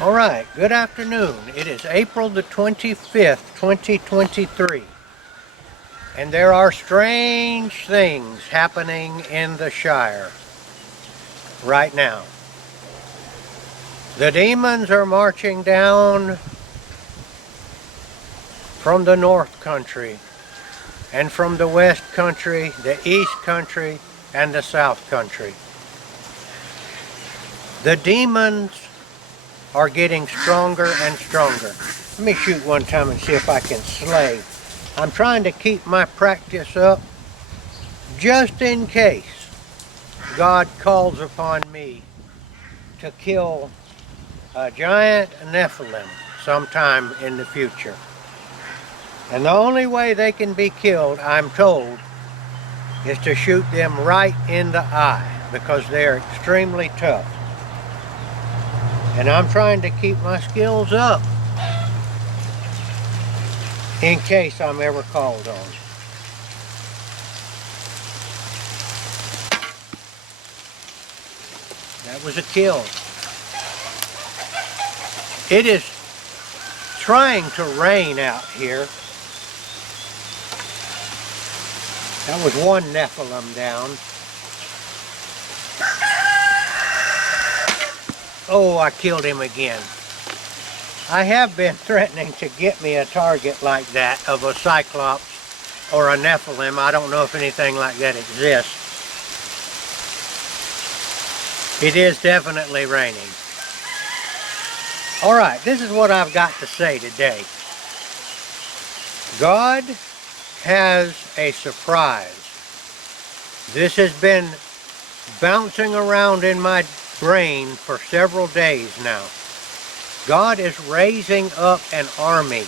All right, good afternoon. It is April the 25th, 2023. And there are strange things happening in the Shire right now. The demons are marching down from the North Country and from the West Country, the East Country, and the South Country. The demons are getting stronger and stronger. Let me shoot one time and see if I can slay. I'm trying to keep my practice up just in case God calls upon me to kill a giant Nephilim sometime in the future. And the only way they can be killed, I'm told, is to shoot them right in the eye because they're extremely tough. And I'm trying to keep my skills up in case I'm ever called on. That was a kill. It is trying to rain out here. That was one Nephilim down. Oh, I killed him again. I have been threatening to get me a target like that of a Cyclops or a Nephilim. I don't know if anything like that exists. It is definitely raining. All right, this is what I've got to say today. God has a surprise. This has been bouncing around in my brain for several days now. God is raising up an army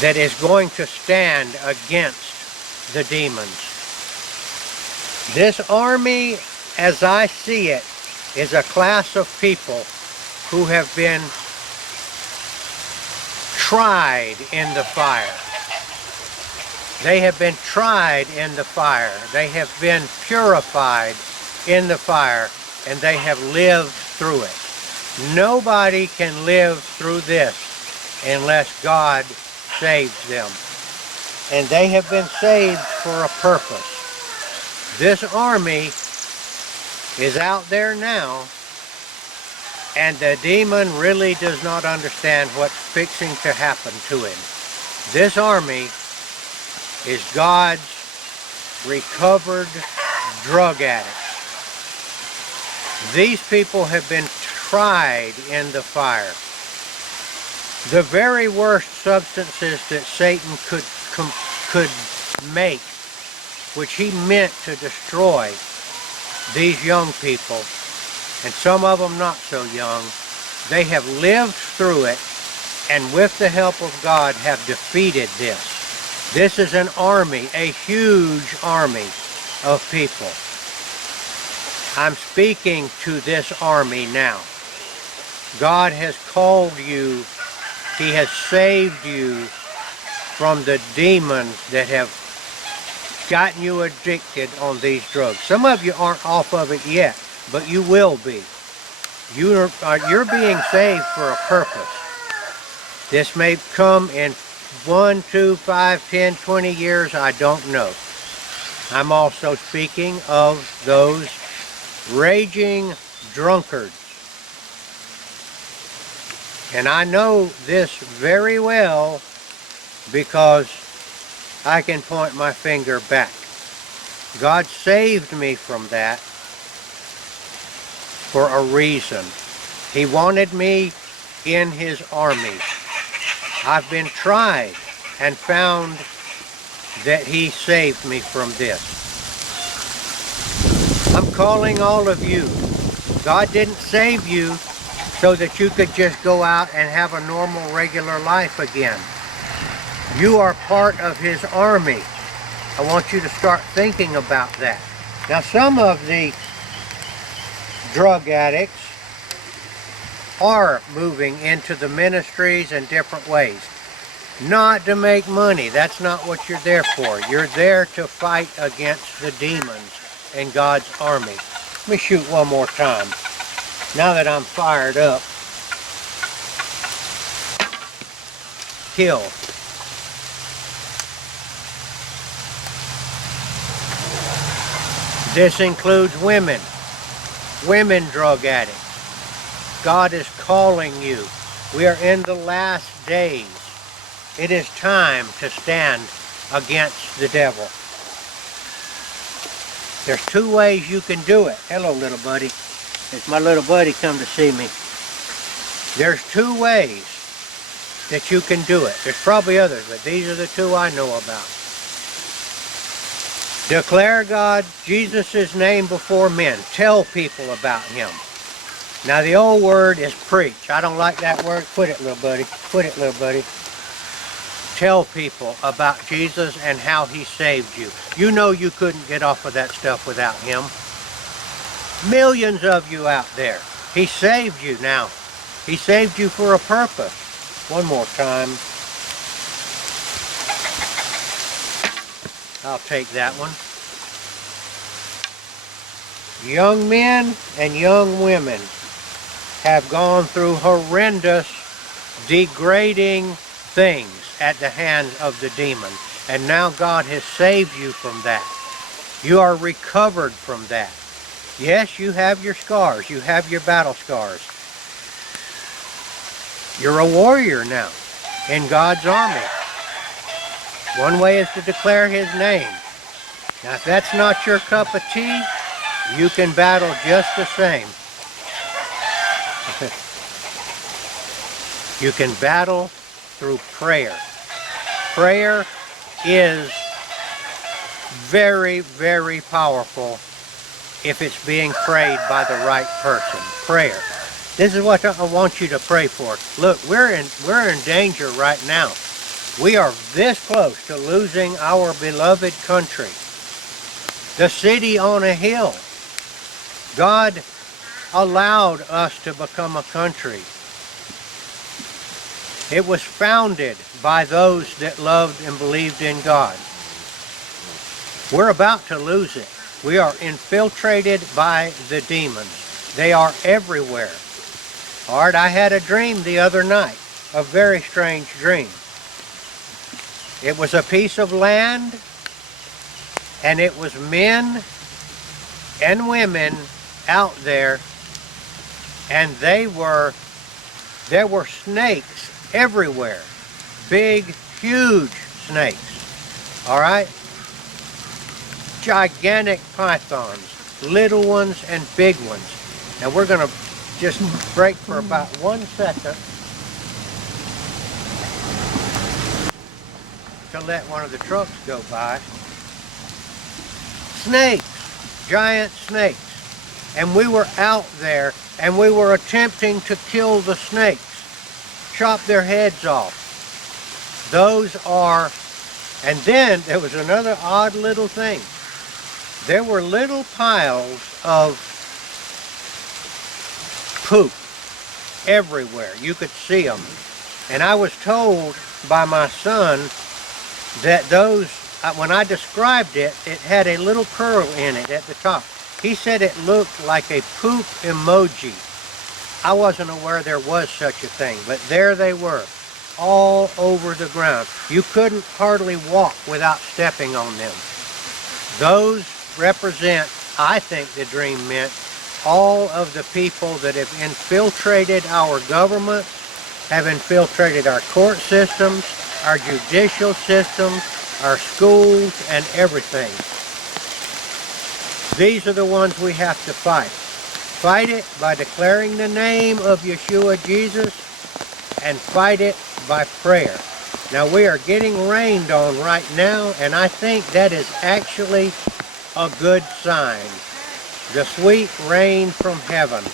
that is going to stand against the demons. This army, as I see it, is a class of people who have been tried in the fire. They have been tried in the fire. They have been purified in the fire, and they have lived through it. Nobody can live through this unless God saves them. And they have been saved for a purpose. This army is out there now, and the demon really does not understand what's fixing to happen to him. This army is God's recovered drug addicts. These people have been tried in the fire. The very worst substances that Satan could make, which he meant to destroy these young people, and some of them not so young, they have lived through it, and with the help of God have defeated this. This is an army, a huge army of people. I'm speaking to this army now. God has called you. He has saved you from the demons that have gotten you addicted on these drugs. Some of you aren't off of it yet, but you will be. You're being saved for a purpose. This may come in 1, 2, 5, 10, 20 years, I don't know. I'm also speaking of those raging drunkards. And I know this very well because I can point my finger back. God saved me from that for a reason. He wanted me in His army. I've been tried and found that He saved me from this. I'm calling all of you. God didn't save you so that you could just go out and have a normal, regular life again. You are part of His army. I want you to start thinking about that. Now, some of the drug addicts are moving into the ministries in different ways. Not to make money. That's not what you're there for. You're there to fight against the demons in God's army. Let me shoot one more time. Now that I'm fired up, kill. This includes women drug addicts. God is calling you. We are in the last days. It is time to stand against the devil. There's two ways you can do it. Hello, little buddy. It's my little buddy come to see me. There's two ways that you can do it. There's probably others, but these are the two I know about. Declare God, Jesus' name before men. Tell people about him. Now the old word is preach. I don't like that word. Quit it, little buddy. Quit it, little buddy. Tell people about Jesus and how he saved you. You know you couldn't get off of that stuff without him. Millions of you out there. He saved you now. He saved you for a purpose. One more time. I'll take that one. Young men and young women have gone through horrendous, degrading things at the hands of the demon. And now God has saved you from that. You are recovered from that. Yes, you have your scars. You have your battle scars. You're a warrior now in God's army. One way is to declare his name. Now, if that's not your cup of tea, you can battle just the same. You can battle through prayer. Prayer is very, very powerful if it's being prayed by the right person. Prayer. This is what I want you to pray for. Look, we're in danger right now. We are this close to losing our beloved country. The city on a hill. God allowed us to become a country. It was founded by those that loved and believed in God. We're about to lose it. We are infiltrated by the demons. They are everywhere. All right, I had a dream the other night, a very strange dream. It was a piece of land, and it was men and women out there, and there were snakes everywhere. Big, huge snakes. All right? Gigantic pythons, little ones and big ones. And we're going to just break for about 1 second to let one of the trucks go by. Snakes, giant snakes. And we were out there and we were attempting to kill the snakes, chop their heads off. Those are, and then there was another odd little thing. There were little piles of poop everywhere. You could see them. And I was told by my son that those, when I described it, it had a little curl in it at the top. He said it looked like a poop emoji. I wasn't aware there was such a thing, but there they were, all over the ground. You couldn't hardly walk without stepping on them. Those represent, I think the dream meant, all of the people that have infiltrated our government, have infiltrated our court systems, our judicial systems, our schools, and everything. These are the ones we have to fight. Fight it by declaring the name of Yeshua Jesus, and fight it by prayer. Now we are getting rained on right now, and I think that is actually a good sign. The sweet rain from heaven.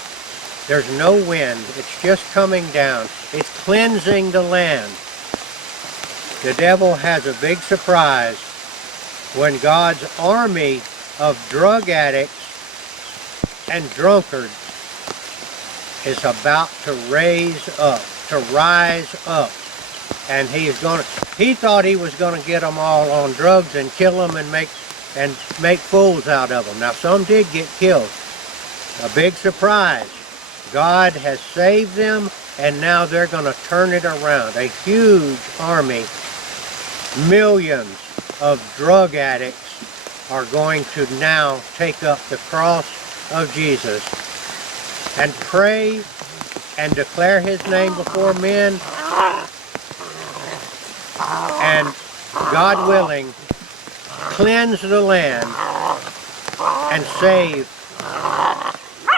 There's no wind. It's just coming down. It's cleansing the land. The devil has a big surprise when God's army of drug addicts and drunkards is about to rise up. And he thought he was going to get them all on drugs and kill them and make fools out of them. Now some did get killed. A big surprise. God has saved them, and now they're going to turn it around. A huge army, millions of drug addicts are going to now take up the cross of Jesus and pray and declare his name before men, and God willing, cleanse the land and save.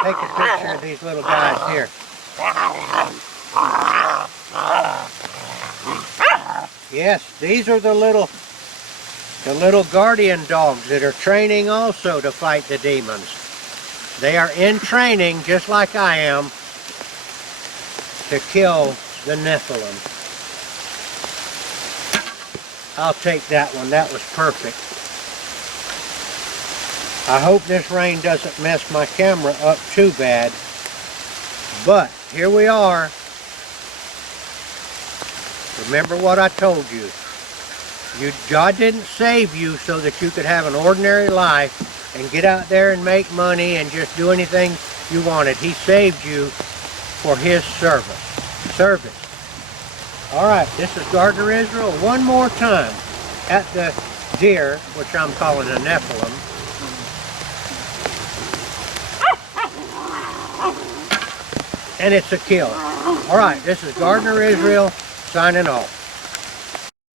Take a picture of these little guys here. Yes, these are the little guardian dogs that are training also to fight the demons. They are in training, just like I am, to kill the Nephilim. I'll take that one. That was perfect. I hope this rain doesn't mess my camera up too bad. But here we are. Remember what I told you. God didn't save you so that you could have an ordinary life and get out there and make money and just do anything you wanted. He saved you for his service. All right, this is Gardner Israel one more time at the deer, which I'm calling a Nephilim. And it's a kill. All right, this is Gardner Israel signing off.